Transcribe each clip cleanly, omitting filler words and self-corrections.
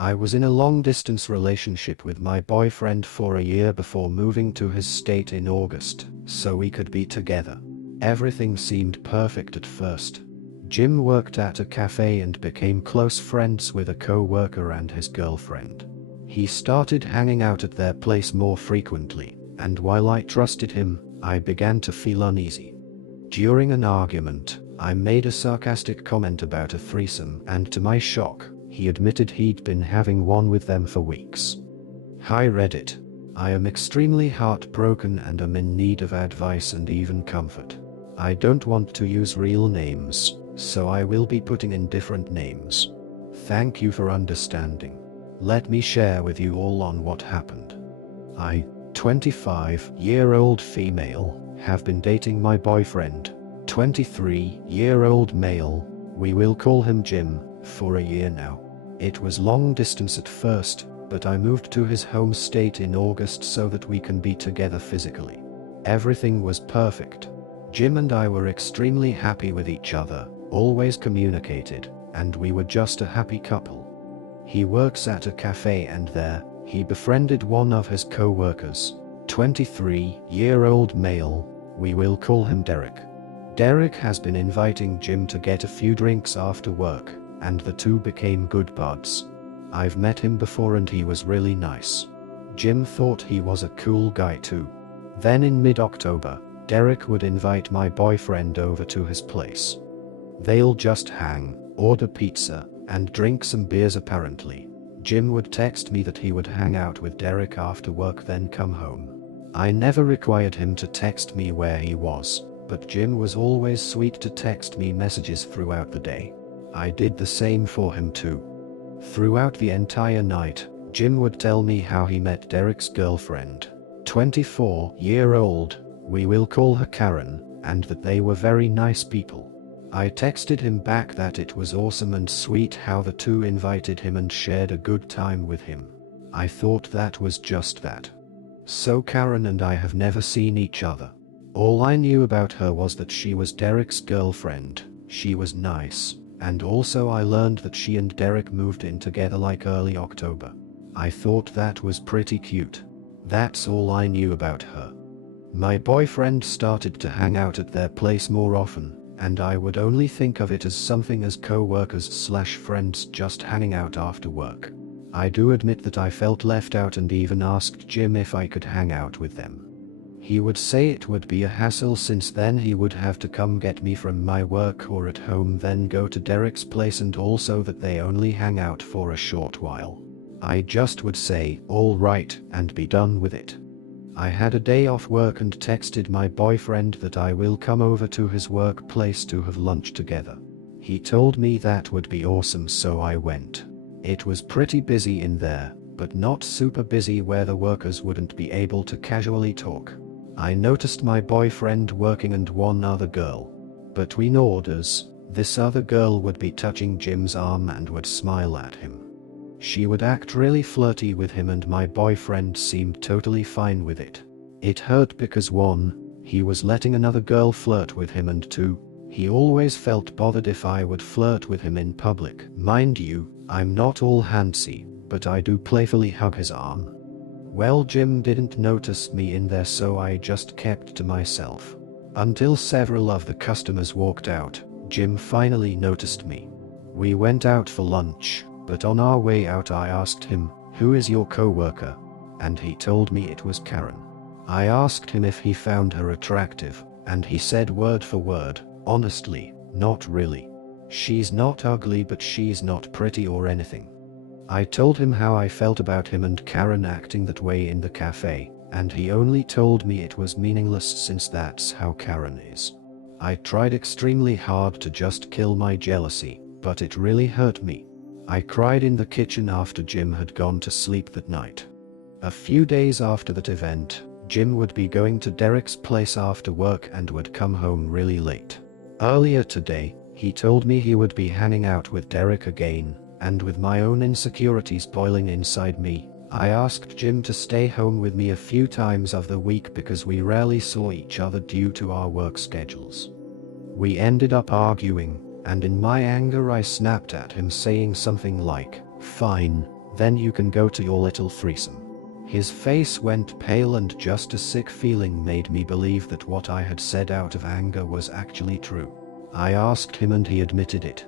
I was in a long-distance relationship with my boyfriend for a year before moving to his state in August, so we could be together. Everything seemed perfect at first. Jim worked at a cafe and became close friends with a co-worker and his girlfriend. He started hanging out at their place more frequently, and while I trusted him, I began to feel uneasy. During an argument, I made a sarcastic comment about a threesome, and to my shock, he admitted he'd been having one with them for weeks. Hi Reddit. I am extremely heartbroken and am in need of advice and even comfort. I don't want to use real names, so I will be putting in different names. Thank you for understanding. Let me share with you all on what happened. I, 25-year-old female, have been dating my boyfriend, 23-year-old male, we will call him Jim, for a year now. It was long distance at first, but I moved to his home state in August so that we can be together physically. Everything was perfect. Jim and I were extremely happy with each other, always communicated, and we were just a happy couple. He works at a cafe and there, he befriended one of his co-workers, 23-year-old male, we will call him Derek. Derek has been inviting Jim to get a few drinks after work, and the two became good buds. I've met him before and he was really nice. Jim thought he was a cool guy too. Then in mid-October, Derek would invite my boyfriend over to his place. They'll just hang, order pizza, and drink some beers apparently. Jim would text me that he would hang out with Derek after work then come home. I never required him to text me where he was, but Jim was always sweet to text me messages throughout the day. I did the same for him too. Throughout the entire night, Jim would tell me how he met Derek's girlfriend, 24-year-old, we will call her Karen, and that they were very nice people. I texted him back that it was awesome and sweet how the two invited him and shared a good time with him. I thought that was just that. So Karen and I have never seen each other. All I knew about her was that she was Derek's girlfriend, she was nice, and also I learned that she and Derek moved in together like early October. I thought that was pretty cute. That's all I knew about her. My boyfriend started to hang out at their place more often, and I would only think of it as something as co-workers/friends just hanging out after work. I do admit that I felt left out and even asked Jim if I could hang out with them. He would say it would be a hassle since then he would have to come get me from my work or at home then go to Derek's place, and also that they only hang out for a short while. I just would say, all right, and be done with it. I had a day off work and texted my boyfriend that I will come over to his workplace to have lunch together. He told me that would be awesome, so I went. It was pretty busy in there, but not super busy where the workers wouldn't be able to casually talk. I noticed my boyfriend working and one other girl. Between orders, this other girl would be touching Jim's arm and would smile at him. She would act really flirty with him and my boyfriend seemed totally fine with it. It hurt because 1, he was letting another girl flirt with him, and 2, he always felt bothered if I would flirt with him in public. Mind you, I'm not all handsy, but I do playfully hug his arm. Well, Jim didn't notice me in there, so I just kept to myself. Until several of the customers walked out, Jim finally noticed me. We went out for lunch, but on our way out I asked him, "Who is your co-worker?" And he told me it was Karen. I asked him if he found her attractive, and he said word for word, "Honestly, not really. She's not ugly, but she's not pretty or anything." I told him how I felt about him and Karen acting that way in the cafe, and he only told me it was meaningless since that's how Karen is. I tried extremely hard to just kill my jealousy, but it really hurt me. I cried in the kitchen after Jim had gone to sleep that night. A few days after that event, Jim would be going to Derek's place after work and would come home really late. Earlier today, he told me he would be hanging out with Derek again, and with my own insecurities boiling inside me, I asked Jim to stay home with me a few times of the week because we rarely saw each other due to our work schedules. We ended up arguing, and in my anger I snapped at him saying something like, "Fine, Then you can go to your little threesome. His face went pale and just a sick feeling made me believe that what I had said out of anger was actually true. I asked him and he admitted it.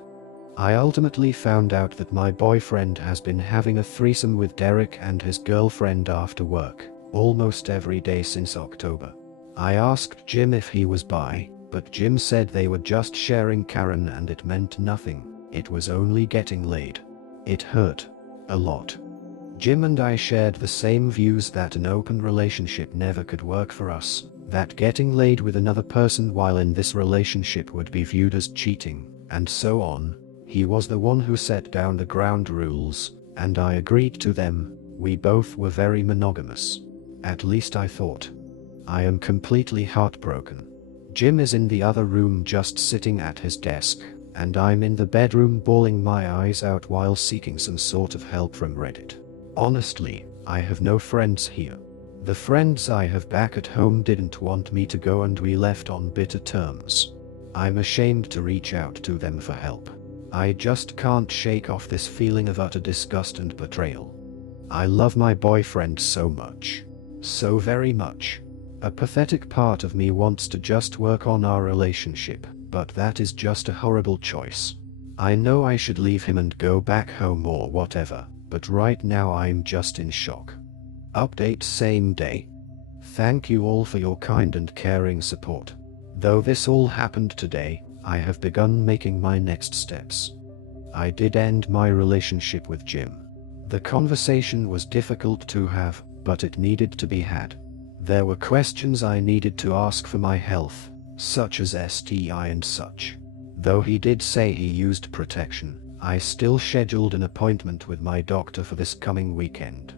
I ultimately found out that my boyfriend has been having a threesome with Derek and his girlfriend after work, almost every day since October. I asked Jim if he was bi, but Jim said they were just sharing Karen and it meant nothing, it was only getting laid. It hurt. A lot. Jim and I shared the same views that an open relationship never could work for us, that getting laid with another person while in this relationship would be viewed as cheating, and so on. He was the one who set down the ground rules, and I agreed to them. We both were very monogamous. At least I thought. I am completely heartbroken. Jim is in the other room just sitting at his desk, and I'm in the bedroom bawling my eyes out while seeking some sort of help from Reddit. Honestly, I have no friends here. The friends I have back at home didn't want me to go and we left on bitter terms. I'm ashamed to reach out to them for help. I just can't shake off this feeling of utter disgust and betrayal. I love my boyfriend so much. So very much. A pathetic part of me wants to just work on our relationship, but that is just a horrible choice. I know I should leave him and go back home or whatever, but right now I'm just in shock. Update same day. Thank you all for your kind and caring support. Though this all happened today, I have begun making my next steps. I did end my relationship with Jim. The conversation was difficult to have, but it needed to be had. There were questions I needed to ask for my health, such as STI and such. Though he did say he used protection, I still scheduled an appointment with my doctor for this coming weekend.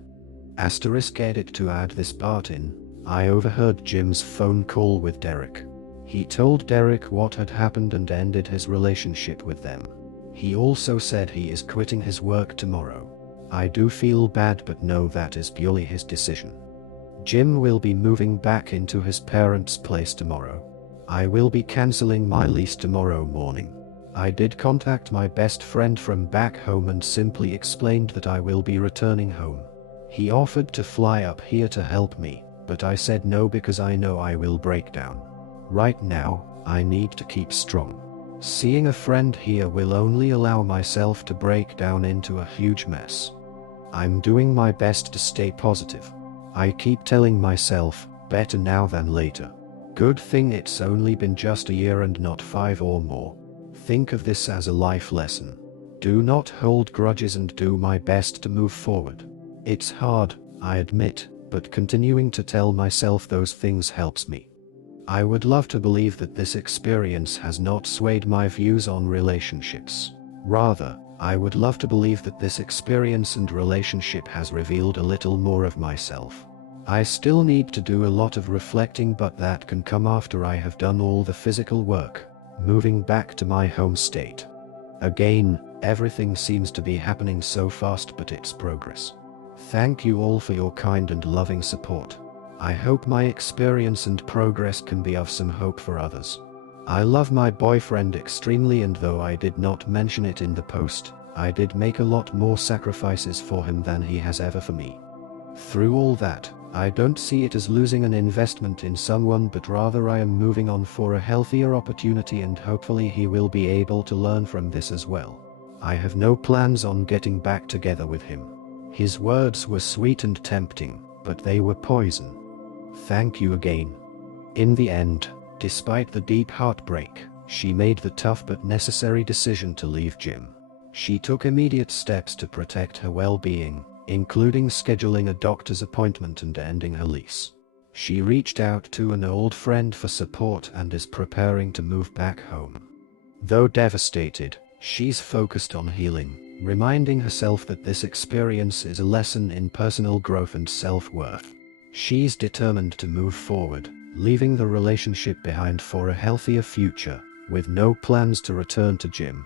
Asterisk edit to add this part in, I overheard Jim's phone call with Derek. He told Derek what had happened and ended his relationship with them. He also said he is quitting his work tomorrow. I do feel bad but know that is purely his decision. Jim will be moving back into his parents' place tomorrow. I will be cancelling my lease tomorrow morning. I did contact my best friend from back home and simply explained that I will be returning home. He offered to fly up here to help me, but I said no because I know I will break down. Right now, I need to keep strong. Seeing a friend here will only allow myself to break down into a huge mess. I'm doing my best to stay positive. I keep telling myself, better now than later. Good thing it's only been just a year and not 5 or more. Think of this as a life lesson. Do not hold grudges and do my best to move forward. It's hard, I admit, but continuing to tell myself those things helps me. I would love to believe that this experience has not swayed my views on relationships. Rather, I would love to believe that this experience and relationship has revealed a little more of myself. I still need to do a lot of reflecting, but that can come after I have done all the physical work, moving back to my home state. Again, everything seems to be happening so fast, but it's progress. Thank you all for your kind and loving support. I hope my experience and progress can be of some hope for others. I love my boyfriend extremely, and though I did not mention it in the post, I did make a lot more sacrifices for him than he has ever for me. Through all that, I don't see it as losing an investment in someone, but rather I am moving on for a healthier opportunity, and hopefully he will be able to learn from this as well. I have no plans on getting back together with him. His words were sweet and tempting, but they were poison. Thank you again. In the end, despite the deep heartbreak, she made the tough but necessary decision to leave Jim. She took immediate steps to protect her well-being, including scheduling a doctor's appointment and ending her lease. She reached out to an old friend for support and is preparing to move back home. Though devastated, she's focused on healing, reminding herself that this experience is a lesson in personal growth and self-worth. She's determined to move forward, leaving the relationship behind for a healthier future, with no plans to return to Jim.